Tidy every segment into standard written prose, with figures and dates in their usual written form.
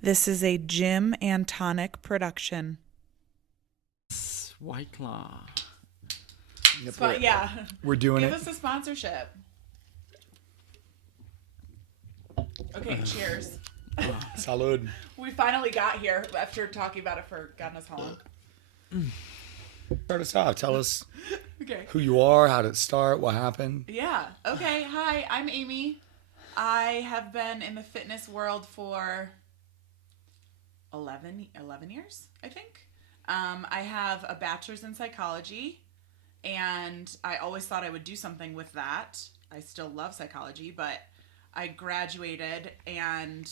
This is a Gym and Tonic production. White Claw. Yep, Yeah. We're doing Give it. us a sponsorship. Okay, cheers. Salud. We finally got here after talking about it for God knows how long. Start us off. Tell us Okay. who you are, how did it start, what happened. Yeah. Okay. Hi, I'm Amy. I have been in the fitness world for 11 years, I think. I have a bachelor's in psychology, and I always thought I would do something with that. I still love psychology, but I graduated and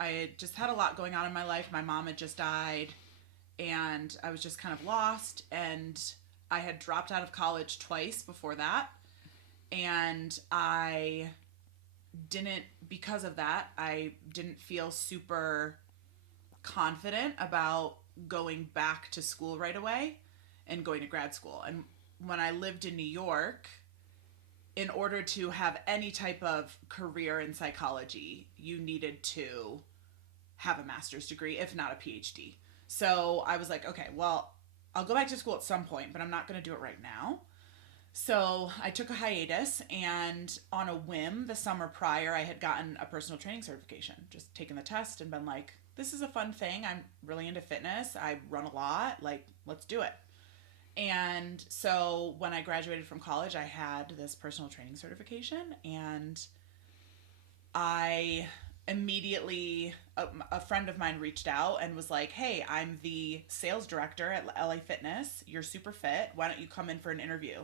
I just had a lot going on in my life. My mom had just died, and I was just kind of lost, and I had dropped out of college twice before that, and because of that, I didn't feel super confident about going back to school right away and going to grad school. And when I lived in New York, in order to have any type of career in psychology, you needed to have a master's degree, if not a PhD. So I was like, okay, well, I'll go back to school at some point, but I'm not going to do it right now. So I took a hiatus, and on a whim, the summer prior, I had gotten a personal training certification, just taken the test and been like, this is a fun thing. I'm really into fitness. I run a lot. Like, let's do it. And so when I graduated from college, I had this personal training certification, and I immediately, a friend of mine reached out and was like, hey, I'm the sales director at LA Fitness. You're super fit. Why don't you come in for an interview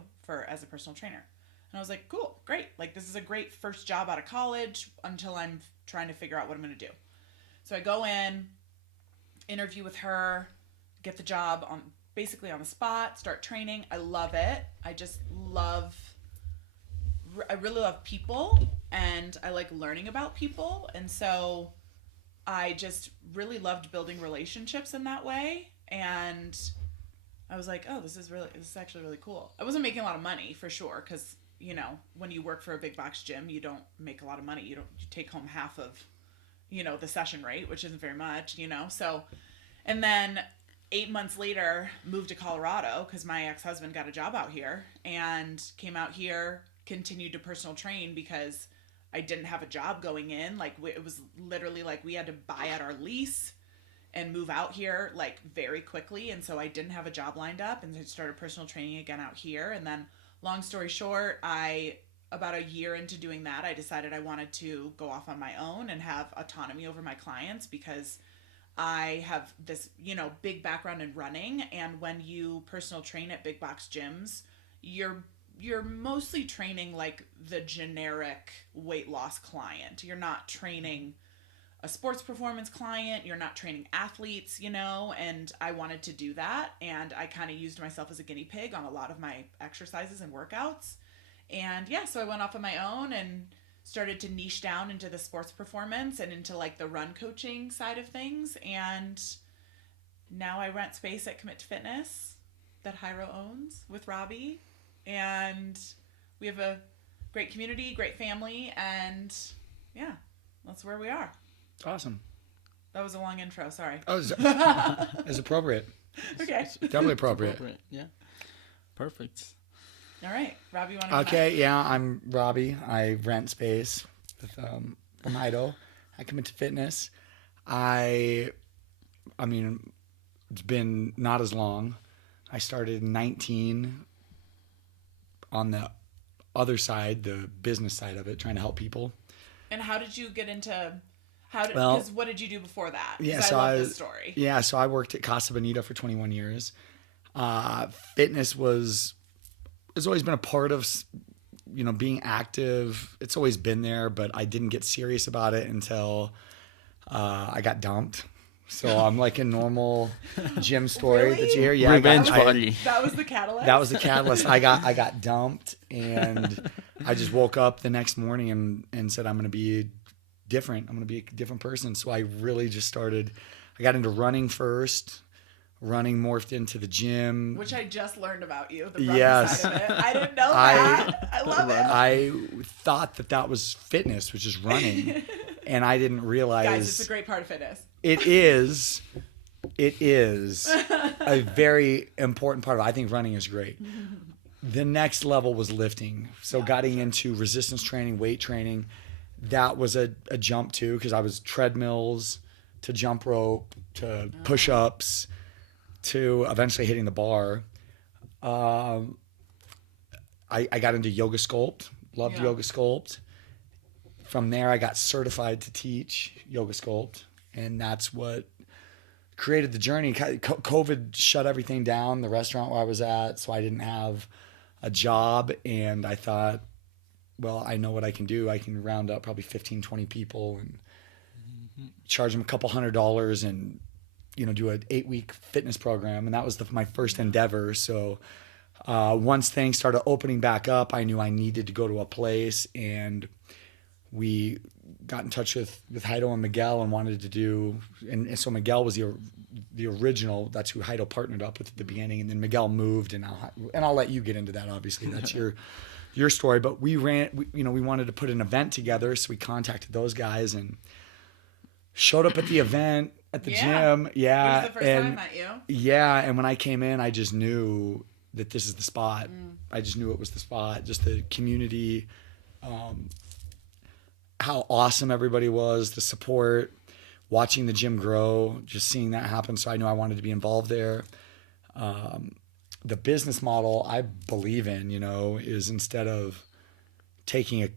as a personal trainer? And I was like, cool, great. Like, this is a great first job out of college until I'm trying to figure out what I'm going to do. So I go in, interview with her, get the job basically on the spot, start training. I love it. I really love people, and I like learning about people. And so I just really loved building relationships in that way. And I was like, oh, this is actually really cool. I wasn't making a lot of money for sure, because, you know, when you work for a big box gym, you don't make a lot of money. You take home half of, you know, the session rate, which isn't very much, you know. So, and then 8 months later, moved to Colorado because my ex-husband got a job out here, and came out here, continued to personal train because I didn't have a job going in. Like, it was literally like we had to buy out our lease and move out here like very quickly. And so I didn't have a job lined up, and I started personal training again out here. And then, long story short, about a year into doing that, I decided I wanted to go off on my own and have autonomy over my clients, because I have this, you know, big background in running. And when you personal train at big box gyms, you're mostly training like the generic weight loss client. You're not training a sports performance client. You're not training athletes, you know, and I wanted to do that. And I kind of used myself as a guinea pig on a lot of my exercises and workouts. And yeah, so I went off on my own and started to niche down into the sports performance and into like the run coaching side of things. And now I rent space at Commit to Fitness that Jairo owns with Robbie. And we have a great community, great family, and yeah, that's where we are. Awesome. That was a long intro, sorry. Oh, it's appropriate. Okay. Definitely appropriate. Yeah. Perfect. All right. Robbie, you want to Okay, yeah, I'm Robbie. I rent space with from Idaho. I commit to fitness. I mean, it's been not as long. I started in 19 on the other side, the business side of it, trying to help people. And how did you get into because what did you do before that? Yeah, so I love this story. Yeah, so I worked at Casa Bonita for 21 years. Fitness has always been a part of, you know, being active. It's always been there, but I didn't get serious about it until I got dumped. So I'm like a normal gym story Really? that you hear. Yeah, Revenge party. That was the catalyst? That was the catalyst. I got dumped, and I just woke up the next morning and said, I'm going to be different. I'm going to be a different person. So I really just I got into running first. Running morphed into the gym. Which I just learned about you, the running side of it. I didn't know that. I love it. I thought that was fitness, which is running. and I didn't realize. Guys, it's a great part of fitness. It is a very important part of it. I think running is great. The next level was lifting. So getting into resistance training, weight training, that was a jump too, because I was treadmills to jump rope to push-ups to eventually hitting the bar. I got into yoga sculpt, loved yoga sculpt. From there, I got certified to teach yoga sculpt, and that's what created the journey. COVID shut everything down, the restaurant where I was at, so I didn't have a job, and I thought, well, I know what I can do. I can round up probably 15, 20 people and charge them a couple $100 and, do an 8-week fitness program. And that was my first endeavor. So once things started opening back up, I knew I needed to go to a place, and we got in touch with Jairo and Miguel and wanted to do, and so Miguel was the original. That's who Jairo partnered up with at the beginning, and then Miguel moved, and I'll let you get into that. Obviously, that's your story. But we wanted to put an event together, so we contacted those guys and showed up at the event at the gym. Yeah, it was the first time I met you. Yeah, and when I came in, I just knew that this is the spot. I just knew it was the spot. Just the community. How awesome everybody was, the support, watching the gym grow, just seeing that happen. So I knew I wanted to be involved there. The business model I believe in, is instead of taking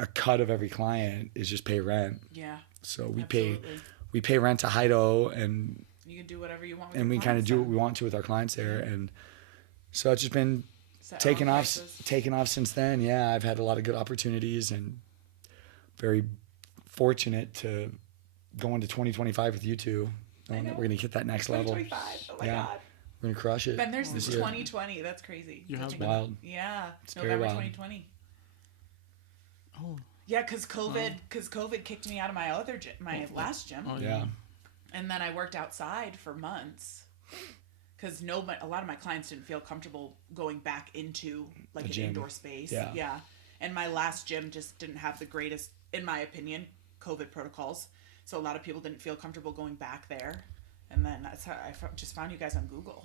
a cut of every client, is just pay rent. Yeah. So we pay rent to Jairo, and you can do whatever you want. And we kind of do what we want to with our clients there. And so it's just been taken off since then. Yeah. I've had a lot of good opportunities, and very fortunate to go into 2025 with you two. Knowing that we're going to hit that next level. 2025. Oh my God. We're going to crush it. Been there since 2020. That's crazy. It's wild. Yeah. It's November very wild. 2020. Oh. Yeah, because COVID kicked me out of my last gym. Oh, yeah. And then I worked outside for months. Because a lot of my clients didn't feel comfortable going back into like an indoor space. Yeah. And my last gym just didn't have the greatest, in my opinion, COVID protocols. So a lot of people didn't feel comfortable going back there. And then that's how I just found you guys on Google,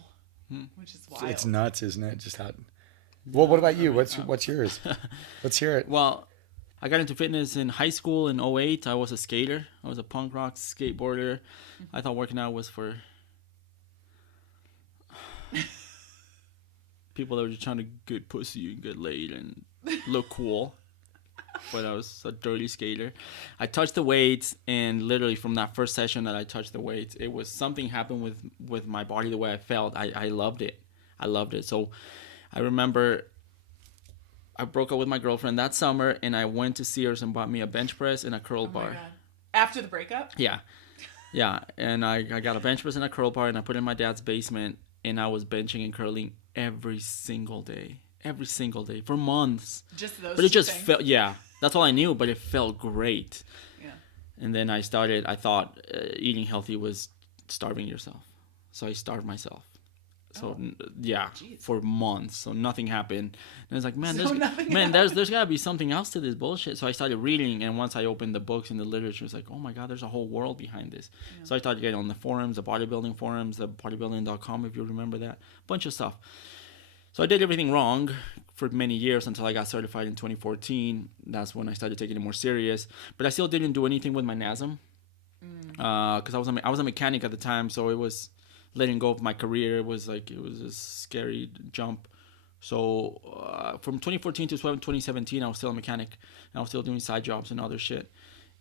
which is wild. It's nuts, isn't it? Just how. Well, what about you? What's yours? Let's hear it. Well, I got into fitness in high school in 2008. I was a skater. I was a punk rock skateboarder. I thought working out was for people that were just trying to get pussy and get laid and look cool. But I was a dirty skater. I touched the weights, and literally from that first session that I touched the weights, it was something happened with my body, the way I felt. I loved it. I loved it. So I remember I broke up with my girlfriend that summer, and I went to Sears and bought me a bench press and a curl bar. God. After the breakup? Yeah. Yeah. And I got a bench press and a curl bar, and I put it in my dad's basement, and I was benching and curling every single day for months. Just those but it just things? felt, that's all I knew, but it felt great. Yeah. And then I thought eating healthy was starving yourself. So I starved myself. So for months. So nothing happened. And I was like, there's got to be something else to this bullshit. So I started reading, and once I opened the books and the literature, it's like, oh my God, there's a whole world behind this. Yeah. So I started getting on the forums, the bodybuilding forums, the bodybuilding.com, if you remember that, bunch of stuff. So I did everything wrong for many years until I got certified in 2014. That's when I started taking it more serious. But I still didn't do anything with my NASM because I was a mechanic at the time, so it was letting go of my career. It was a scary jump. So from 2014 to 2017, I was still a mechanic. And I was still doing side jobs and other shit.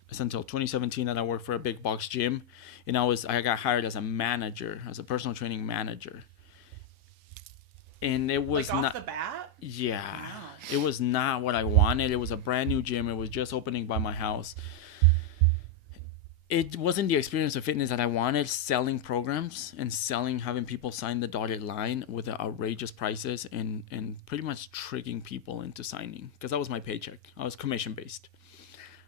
It's until 2017 that I worked for a big box gym, and I got hired as a personal training manager. And it was off the bat? Yeah. Wow. It was not what I wanted. It was a brand new gym. It was just opening by my house. It wasn't the experience of fitness that I wanted, selling programs and having people sign the dotted line with the outrageous prices and pretty much tricking people into signing, because that was my paycheck. I was commission based.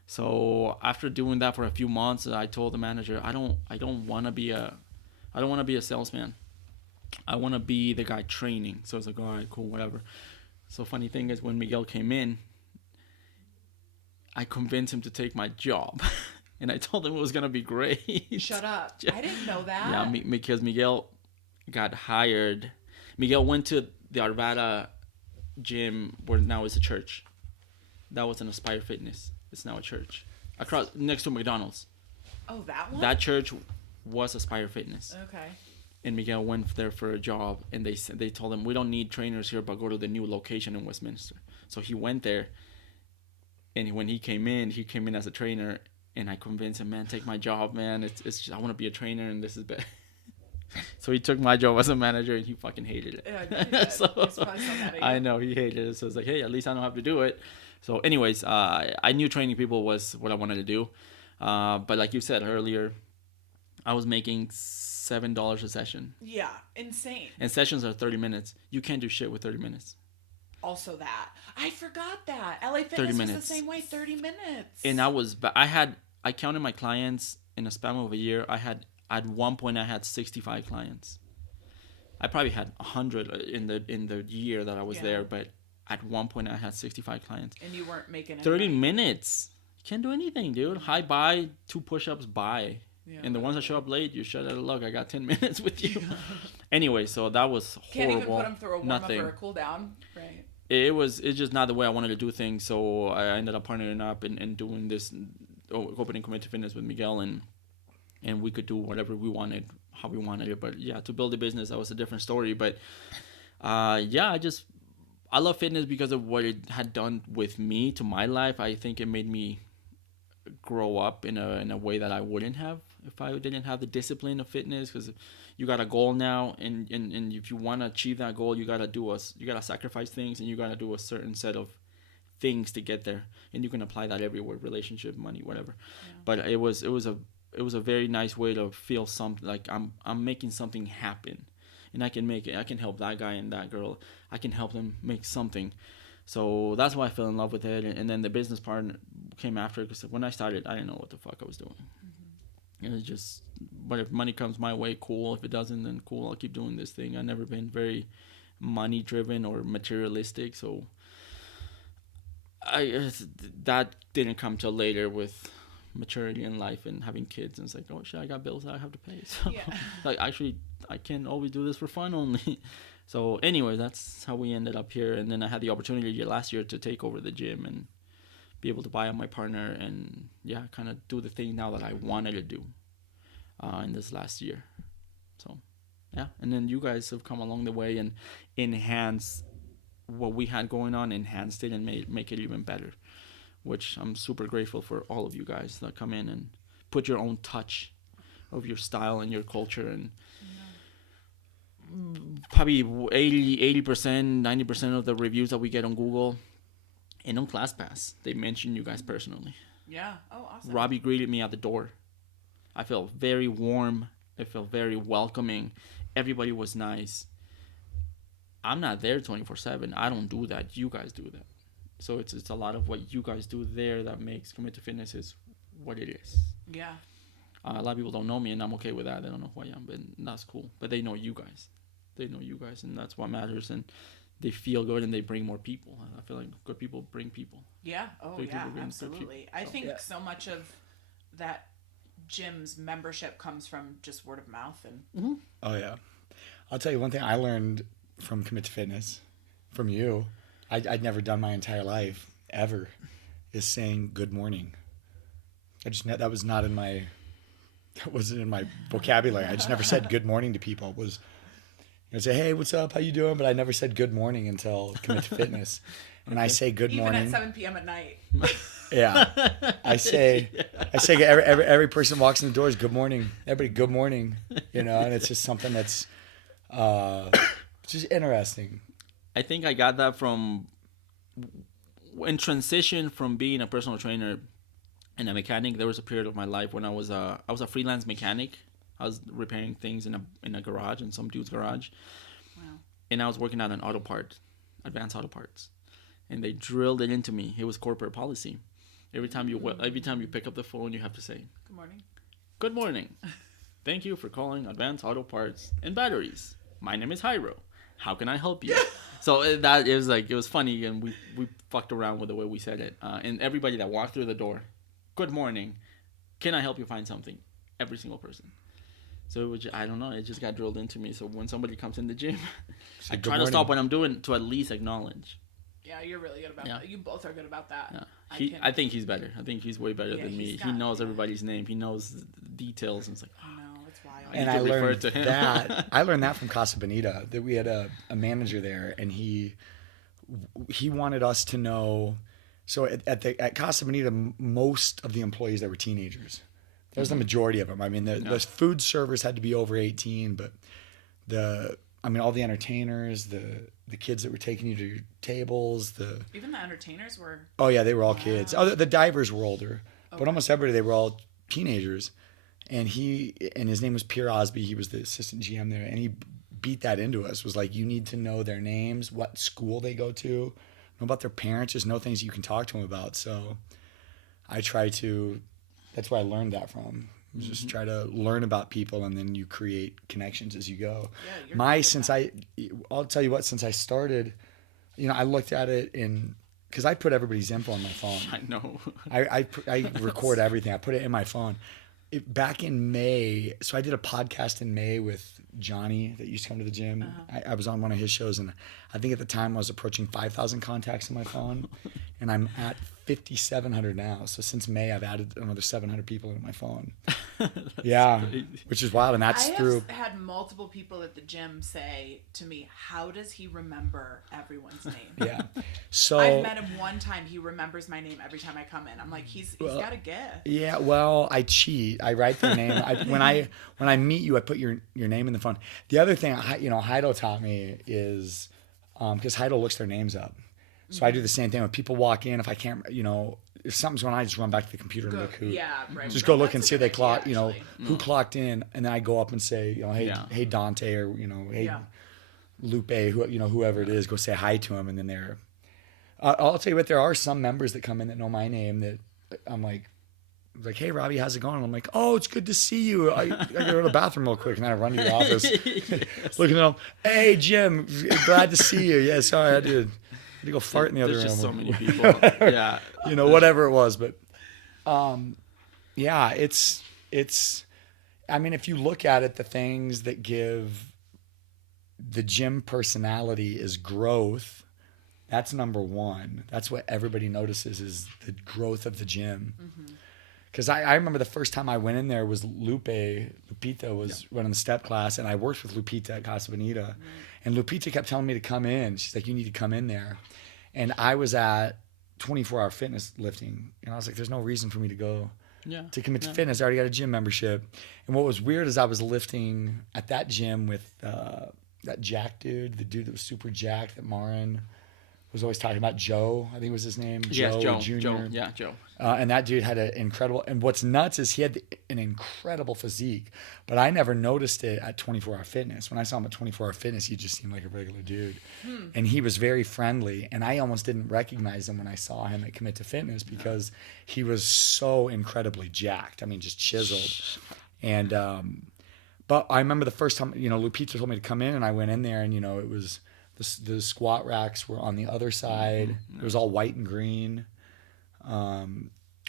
So after doing that for a few months, I told the manager, I don't want to be a salesman. I want to be the guy training. So it's like, all right, cool, whatever. So funny thing is, when Miguel came in, I convinced him to take my job. And I told him it was going to be great. Shut up. I didn't know that. Yeah, because Miguel got hired. Miguel went to the Arvada gym where now is a church. That was an Aspire Fitness. It's now a church. Across next to McDonald's. Oh, that one? That church was Aspire Fitness. Okay. And Miguel went there for a job, and they told him, we don't need trainers here, but go to the new location in Westminster. So he went there, and when he came in as a trainer, and I convinced him, man, take my job, man. It's just, I want to be a trainer, and this is better. So he took my job as a manager, and he fucking hated it. Yeah, so, I know, he hated it. So it's like, hey, at least I don't have to do it. So anyways, I knew training people was what I wanted to do. But like you said earlier, I was making $7 a session. Yeah, insane. And sessions are 30 minutes. You can't do shit with 30 minutes. Also that. I forgot that. LA Fitness was the same way, 30 minutes. And I counted my clients in a span of a year. At one point I had 65 clients. I probably had 100 in the year that I was there, but at one point I had 65 clients. And you weren't making 30 minutes. You can't do anything, dude. Hi, bye, 2 push-ups, bye. Yeah, and the ones that show up late, you shut out a look. I got 10 minutes with you. Anyway, so that was horrible. Can't even put them through a warm-up or a cool-down. Right. It's just not the way I wanted to do things. So I ended up partnering up and doing this, opening Commit to Fitness with Miguel, and we could do whatever we wanted, how we wanted it. But yeah, to build a business, that was a different story. But I love fitness because of what it had done with me to my life. I think it made me grow up in a way that I wouldn't have if I didn't have the discipline of fitness, because you got a goal now, and if you want to achieve that goal, you gotta sacrifice things, and you gotta do a certain set of things to get there, and you can apply that everywhere, relationship, money, whatever. Yeah. But it was a very nice way to feel something like I'm making something happen, and I can make it. I can help that guy and that girl. I can help them make something. So that's why I fell in love with it. And then the business part came after, because when I started, I didn't know what the fuck I was doing. Mm-hmm. It was just, but if money comes my way, cool. If it doesn't, then cool. I'll keep doing this thing. I've never been very money driven or materialistic. So that didn't come till later with maturity in life and having kids. And it's like, oh shit, I got bills that I have to pay. So like, actually, I can't always do this for fun only. So anyway, that's how we ended up here. And then I had the opportunity last year to take over the gym and be able to buy out my partner and kind of do the thing now that I wanted to do in this last year. So and then you guys have come along the way and enhanced what we had going on, enhanced it and make it even better, which I'm super grateful for all of you guys that come in and put your own touch of your style and your culture. And probably 80%, 90% of the reviews that we get on Google and on ClassPass, they mention you guys personally. Yeah. Oh, awesome. Robbie greeted me at the door. I felt very warm. I felt very welcoming. Everybody was nice. I'm not there 24/7. I don't do that. You guys do that. So it's a lot of what you guys do there that makes Commit to Fitness is what it is. Yeah. A lot of people don't know me, and I'm okay with that. They don't know who I am, but that's cool. But they know you guys. They know you guys, and that's what matters. And they feel good, and they bring more people. I feel like good people bring people. Yeah. Oh, yeah, absolutely. I think so much of that gym's membership comes from just word of mouth. And mm-hmm. Oh, yeah. I'll tell you one thing I learned from Commit to Fitness, from you, I'd never done my entire life, ever, is saying good morning. That wasn't in my vocabulary. I just never said good morning to people. It was, say, hey, what's up? How you doing? But I never said good morning until Commit to Fitness. And I say good morning. Even at 7 p.m. at night. Yeah. I say every person walks in the doors, good morning. Everybody, good morning. And it's just something that's just interesting. I think I got that in transition from being a personal trainer and a mechanic. There was a period of my life when I was a freelance mechanic. I was repairing things in a garage, in some dude's garage. Wow. And I was working on an auto part, Advanced Auto Parts. And they drilled it into me. It was corporate policy. Every time you pick up the phone, you have to say, good morning. Good morning. Thank you for calling Advanced Auto Parts and Batteries. My name is Jairo. How can I help you? So it was funny, and we fucked around with the way we said it. And everybody that walked through the door, good morning. can I help you find something? Every single person. So I don't know. It just got drilled into me. So when somebody comes in the gym, I try to stop what I'm doing to at least acknowledge. Yeah, you're really good about that. You both are good about that. Yeah. I think he's better. I think he's way better than me. He knows everybody's name. He knows the details. And it's like, I know, it's wild. And I learned that. I learned that from Casa Bonita, that we had a manager there, and he wanted us to know. So at Casa Bonita, most of the employees there were teenagers. That was the majority of them. I mean, the food servers had to be over 18, but all the entertainers, the kids that were taking you to your tables, even the entertainers were. Oh yeah, they were all kids. Oh, the divers were older, but almost everybody, they were all teenagers. And his name was Pierre Osby. He was the assistant GM there, and he beat that into us. Was like, you need to know their names, what school they go to, know about their parents, just know things you can talk to them about. So I try to. That's where I learned that from. Just try to learn about people, and then you create connections as you go. Yeah, I'll tell you what, since I started, I looked at it because I put everybody's info on my phone. I know. I record everything. I put it in my phone. Back in May, so I did a podcast in May with Johnny that used to come to the gym. I was on one of his shows, and I think at the time I was approaching 5,000 contacts in my phone, and I'm at 5,700 now. So since May, I've added another 700 people into my phone. Yeah, crazy. Which is wild, and that's through. I have had multiple people at the gym say to me, "How does he remember everyone's name?" Yeah, so I've met him one time. He remembers my name every time I come in. I'm like, he's got a gift. Yeah, well, I cheat. I write their name. When I meet you, I put your name in the phone. The other thing, Heido taught me is because Heido looks their names up. So I do the same thing when people walk in. If I can't, if something's going on, I just run back to the computer and look who. Yeah, right. Just go look and see if they clock, who clocked in, and then I go up and say, hey Dante, or hey Lupe, whoever it is, go say hi to him, and then they're. I'll tell you what, there are some members that come in that know my name that I'm like, hey Robbie, how's it going? And I'm like, oh, it's good to see you. I gotta go to the bathroom real quick, and then I run to your office, looking at them. Hey Jim, glad to see you. Yeah, sorry, I did go fart in the other room. There's just so many people. Yeah, whatever it was, but yeah, it's. I mean, if you look at it, the things that give the gym personality is growth. That's number one. That's what everybody notices is the growth of the gym. Because I remember the first time I went in there was Lupita was running the step class, and I worked with Lupita at Casa Bonita. And Lupita kept telling me to come in. She's like, you need to come in there. And I was at 24 Hour Fitness lifting, and I was like, there's no reason for me to go to commit to fitness. I already got a gym membership. And what was weird is I was lifting at that gym with that Jack dude, the dude that was super jacked that Marin was always talking about, Joe, I think was his name. Yes, Joe Jr. Joe. And that dude had an incredible, and what's nuts is he had an incredible physique, but I never noticed it at 24 Hour Fitness. When I saw him at 24 Hour Fitness, he just seemed like a regular dude. And he was very friendly, and I almost didn't recognize him when I saw him at Commit to Fitness because he was so incredibly jacked. I mean, just chiseled. And, but I remember the first time, Lupita told me to come in, and I went in there, and, it was, the squat racks were on the other side. It was all white and green. I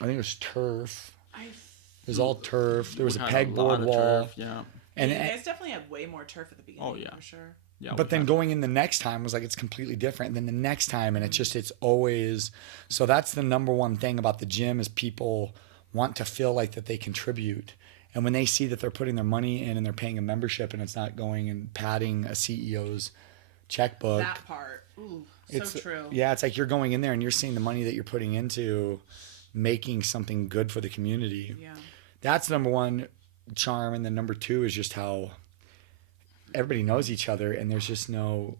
think it was turf. It was all turf. There was a pegboard wall. Turf, yeah. And you guys definitely had way more turf at the beginning. Oh yeah, for sure. Yeah, but then going in the next time was like, it's completely different. And then the next time, and it's always. So that's the number one thing about the gym is people want to feel like that they contribute. And when they see that they're putting their money in and they're paying a membership and it's not going and padding a CEO's checkbook. That part. Ooh, so true. Yeah, it's like you're going in there and you're seeing the money that you're putting into making something good for the community. Yeah. That's number one charm. And then number two is just how everybody knows each other and there's just no...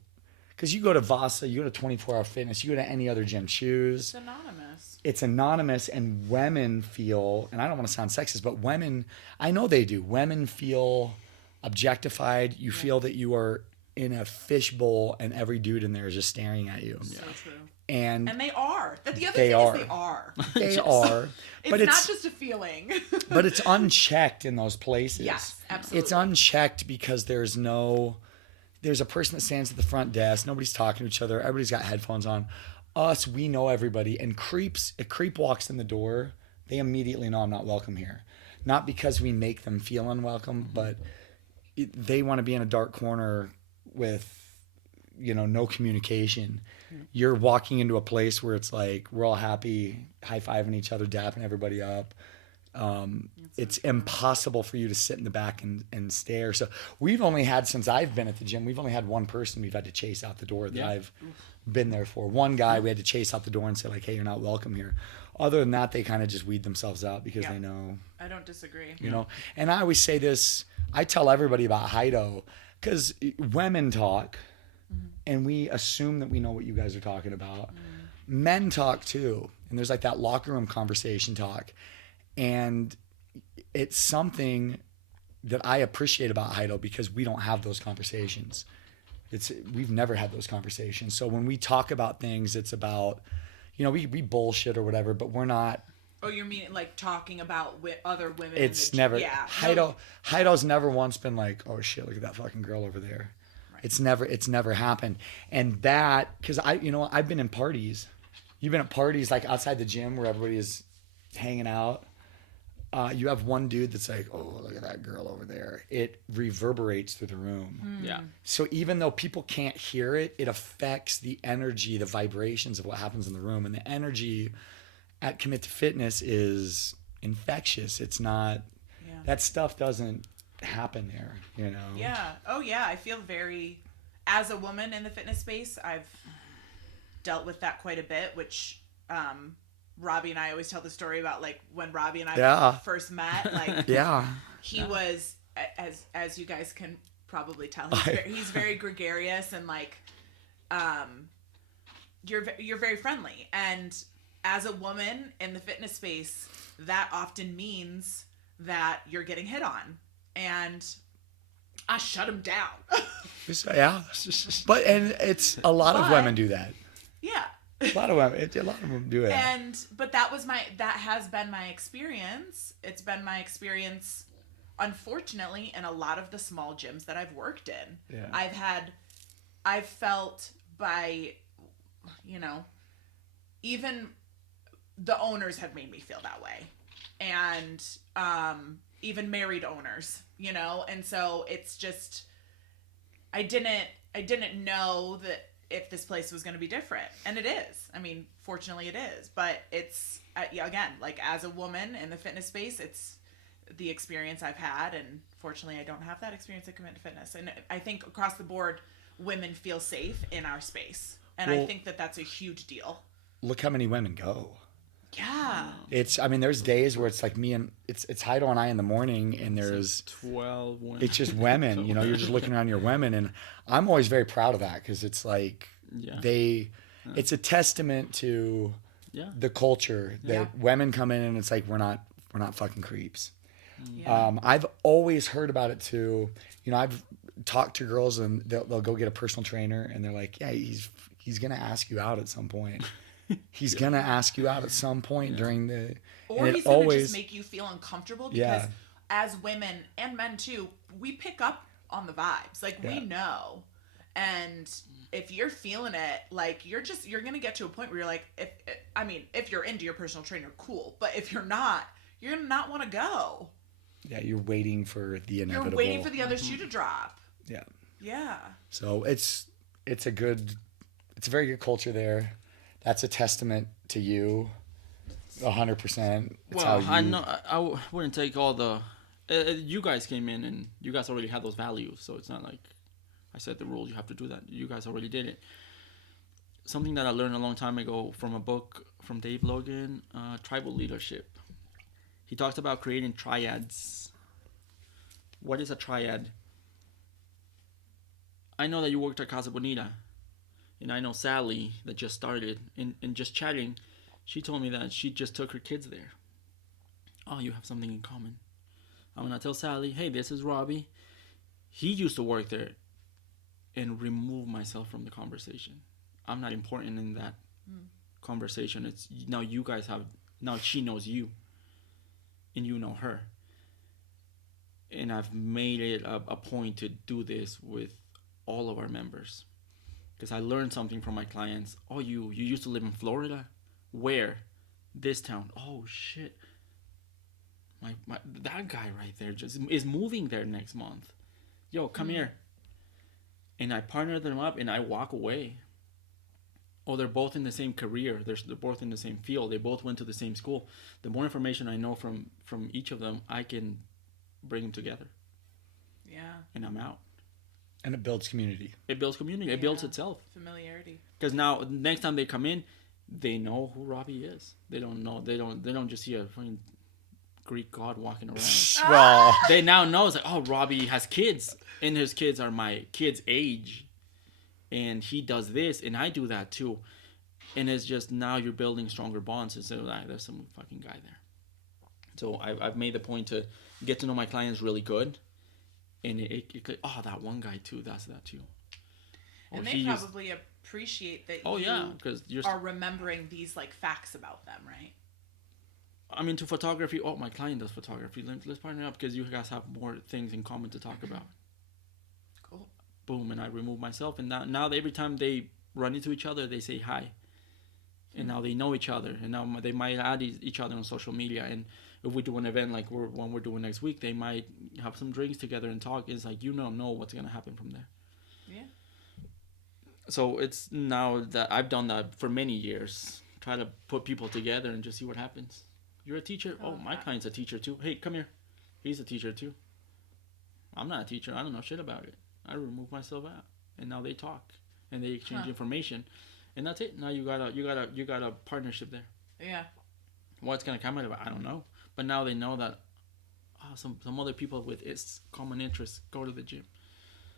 Because you go to Vasa, you go to 24 Hour Fitness, you go to any other gym, Choose. It's anonymous. It's anonymous, and women feel, and I don't want to sound sexist, but women, I know they do. Women feel objectified. You feel that you are in a fishbowl and every dude in there is just staring at you. So true. And they are. The other thing is they are. They are. But it's not just a feeling. But it's unchecked in those places. Yes, absolutely. It's unchecked because there's a person that stands at the front desk. Nobody's talking to each other. Everybody's got headphones on. Us, we know everybody. And a creep walks in the door, they immediately know I'm not welcome here. not because we make them feel unwelcome, but they want to be in a dark corner with, no communication. You're walking into a place where it's like we're all happy, high-fiving each other, dapping everybody up. It's impossible for you to sit in the back and stare. So we've only had, since I've been at the gym, we've only had one person we've had to chase out the door that I've been there for. One guy we had to chase out the door and say like, hey, you're not welcome here. Other than that, they kind of just weed themselves out because they know. I don't disagree. And I always say this, I tell everybody about Jairo because women talk and we assume that we know what you guys are talking about. Men talk too. And there's like that locker room conversation talk. And it's something that I appreciate about Jairo because we don't have those conversations. We've never had those conversations. So when we talk about things, it's about, we bullshit or whatever, but we're not. Oh, you mean like talking about other women? It's never. Yeah. Jairo's never once been like, oh shit, look at that fucking girl over there. Right. It's never happened. And that, because I've been in parties. You've been at parties like outside the gym where everybody is hanging out. You have one dude that's like, oh, look at that girl over there. It reverberates through the room. Yeah. So even though people can't hear it, it affects the energy, the vibrations of what happens in the room. And the energy at Commit to Fitness is infectious. It's not, that stuff doesn't happen there, Yeah. Oh, yeah. I feel as a woman in the fitness space, I've dealt with that quite a bit, which, Robbie and I always tell the story about like when Robbie and I first met, like he was, as you guys can probably tell, he's very gregarious and like, you're very friendly. And as a woman in the fitness space, that often means that you're getting hit on, and I shut him down. Yeah. And it's a lot of women do that. Yeah. A lot of them do it. But that has been my experience. It's been my experience, unfortunately, in a lot of the small gyms that I've worked in. Yeah. I've felt by, even the owners have made me feel that way. And even married owners, and so it's just, I didn't know that if this place was going to be different. And it is. I mean, fortunately it is. But it's, again, like as a woman in the fitness space, it's the experience I've had. And fortunately, I don't have that experience at Commit to Fitness. And I think across the board, women feel safe in our space. And I think that that's a huge deal. Look how many women go. Yeah. There's days where it's like me and it's Jairo and I in the morning, and there's 12 women. It's just women, you're just looking around your women, and I'm always very proud of that because it's like it's a testament to the culture that women come in and it's like we're not fucking creeps. Yeah. I've always heard about it too. I've talked to girls and they'll go get a personal trainer and they're like, yeah, he's gonna ask you out at some point. He's gonna ask you out at some point during the, or he's gonna just make you feel uncomfortable because as women and men too, we pick up on the vibes. Like we know, and if you're feeling it, like you're gonna get to a point where you're like, if you're into your personal trainer, cool. But if you're not want to go. Yeah, you're waiting for the inevitable. You're waiting for the other shoe to drop. Yeah. Yeah. So it's a very good culture there. That's a testament to you, 100%. Well, I wouldn't take all the. You guys came in and you guys already had those values, so it's not like I set the rules. You have to do that. You guys already did it. Something that I learned a long time ago from a book from Dave Logan, Tribal Leadership. He talks about creating triads. What is a triad? I know that you worked at Casa Bonita. And I know Sally that just started, and just chatting, she told me that she just took her kids there. Oh, you have something in common. I'm going to tell Sally, hey, this is Robbie. He used to work there, and remove myself from the conversation. I'm not important in that conversation. It's now she knows you, and you know her. And I've made it a point to do this with all of our members. Because I learned something from my clients. Oh, you used to live in Florida? Where? This town. Oh, shit. that guy right there just is moving there next month. Yo, come here. And I partner them up and I walk away. Oh, they're both in the same career. They're both in the same field. They both went to the same school. The more information I know from each of them, I can bring them together. Yeah. And I'm out. And it builds community. It builds community. It builds itself. Familiarity. Because now, next time they come in, they know who Robbie is. They don't know. They don't just see a fucking Greek god walking around. Well, They now know, it's like, oh, Robbie has kids, and his kids are my kid's age, and he does this, and I do that too, and it's just now you're building stronger bonds instead of like, there's some fucking guy there. So I've made the point to get to know my clients really good, and it oh, that one guy too, that's that too. And they probably appreciate that because you are remembering these like facts about them, right? I'm into photography. Oh, my client does photography. Let's partner up because you guys have more things in common to talk about. Cool. Boom, and I remove myself, and now every time they run into each other, they say hi, and now they know each other, and now they might add each other on social media. And if we do an event like one we're doing next week, they might have some drinks together and talk. It's like you don't know what's gonna happen from there. Yeah. So it's now that I've done that for many years, try to put people together and just see what happens. You're a teacher? Oh, my client's a teacher too. Hey, come here. He's a teacher too. I'm not a teacher. I don't know shit about it. I remove myself out. And now they talk and they exchange information. And that's it. Now you got a partnership there. Yeah. What's gonna come out of it? I don't know. But now they know that some other people with common interests go to the gym.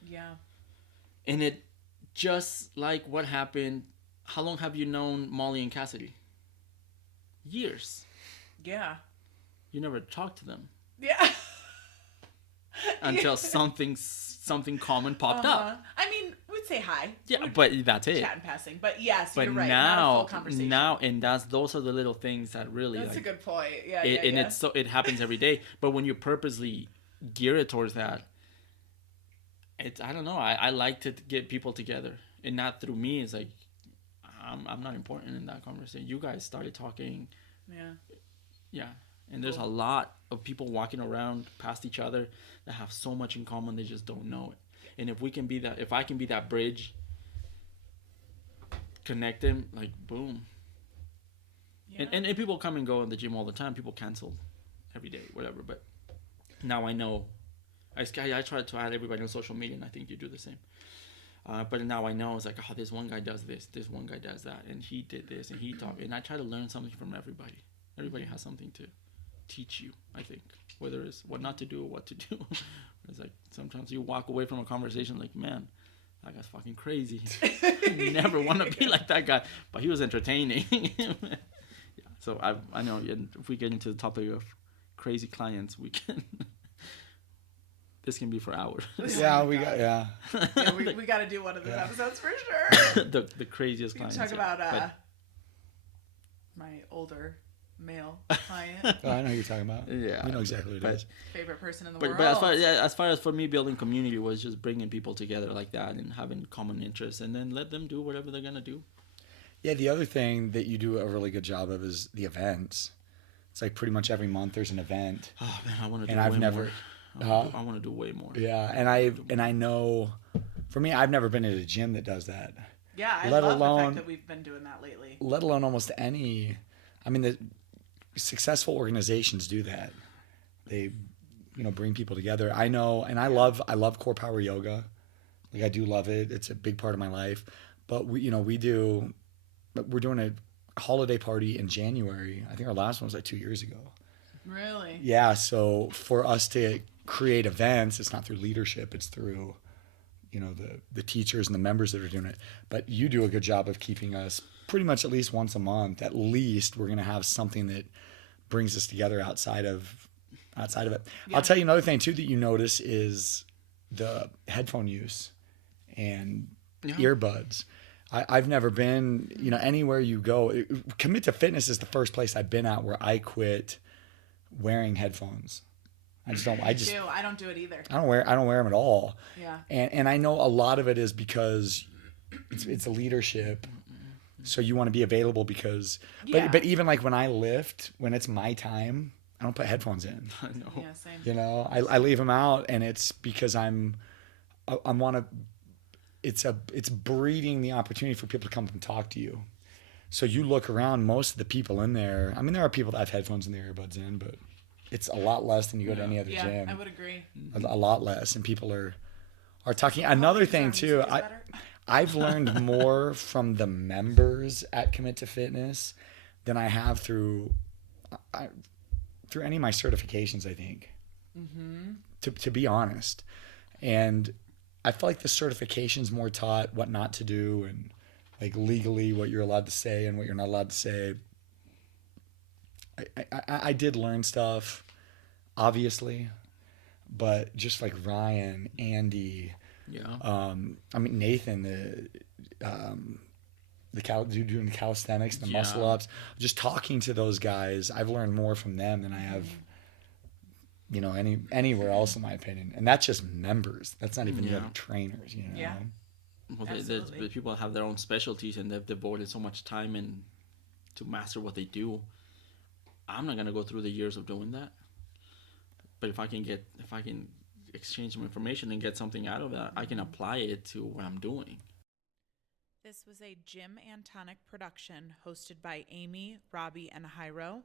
Yeah. And it just like what happened. How long have you known Molly and Cassidy? Years. Yeah. You never talked to them. Yeah. Until something common popped up. I mean, we'd say hi. Yeah, but that's it. Chat in passing. But yes, but you're right. Now, not a full conversation. and those are the little things that really. That's a good point. Yeah, and it happens every day. But when you purposely gear it towards that, I don't know. I like to get people together, and not through me. It's like I'm not important in that conversation. You guys started talking. Yeah. Yeah. And there's a lot of people walking around past each other that have so much in common, they just don't know it. And if I can be that bridge, connect them, like boom. Yeah. And people come and go in the gym all the time. People cancel every day, whatever. But now I know. I try to add everybody on social media, and I think you do the same. But now I know it's like, oh, this one guy does this one guy does that, and he did this, and he talked. And I try to learn something from everybody. Everybody has something to teach you, I think, whether it's what not to do or what to do. It's like sometimes you walk away from a conversation like, man, that guy's fucking crazy. I never want to be like that guy, but he was entertaining. Yeah, so I know if we get into the topic of crazy clients, we can. This can be for hours. Yeah, we got we got to do one of those episodes for sure. the craziest clients. Talk about my older male client. Oh, I know who you're talking about. Yeah, we know exactly what it is. Favorite person in the world. But as far as for me, building community was just bringing people together like that and having common interests, and then let them do whatever they're gonna do. Yeah, the other thing that you do a really good job of is the events. It's like pretty much every month there's an event. Oh man, I want to do way more. I want to do way more. Yeah, and I know, for me, I've never been at a gym that does that. Yeah, I love the fact that we've been doing that lately. Let alone almost any. I mean, the successful organizations do that. They, bring people together. I know, and I love core power yoga. Like I do love it. It's a big part of my life. But we're doing a holiday party in January. I think our last one was like 2 years ago. Really? Yeah. So for us to create events, it's not through leadership. It's through, the teachers and the members that are doing it. But you do a good job of keeping us pretty much at least once a month. At least we're going to have something that brings us together outside of it. Yeah. I'll tell you another thing too that you notice is the headphone use and earbuds. I've never been, anywhere you go. Commit to Fitness is the first place I've been at where I quit wearing headphones. I don't do it either. I don't wear them at all. Yeah. And I know a lot of it is because it's a leadership. So you want to be available because, but even like when I lift, when it's my time, I don't put headphones in. I know. Yeah, same. You know, I leave them out, and it's because I want to. It's breeding the opportunity for people to come and talk to you. So you look around, most of the people in there. I mean, there are people that have headphones and their earbuds in, but it's a lot less than you go to any other gym. Yeah, I would agree. A lot less, and people are talking. Another thing too, I've learned more from the members at Commit to Fitness than I have through any of my certifications, I think. To be honest, and I feel like the certification's more taught what not to do and like legally what you're allowed to say and what you're not allowed to say. I did learn stuff, obviously, but just like Ryan, Andy, I mean Nathan, doing the calisthenics, the muscle ups, just talking to those guys, I've learned more from them than I have, you know, anywhere else in my opinion. And that's just members. That's not even the other trainers, you know. Yeah. Well, the people have their own specialties and they've devoted so much time to master what they do. I'm not gonna go through the years of doing that. But if I can exchange some information and get something out of that, I can apply it to what I'm doing. This was a Jim and Tonic production hosted by Amy, Robbie, and Jairo.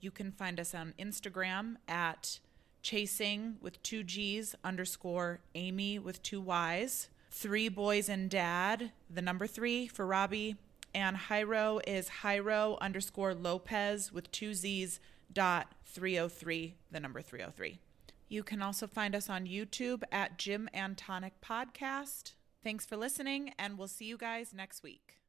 You can find us on Instagram at chasing with 2 G's _ Amy with 2 Y's. 3 Boys and Dad, the number 3 for Robbie. And Jairo is Jairo _ Lopez with 2 Z's .303, the number 303. You can also find us on YouTube at Jim and Tonic Podcast. Thanks for listening, and we'll see you guys next week.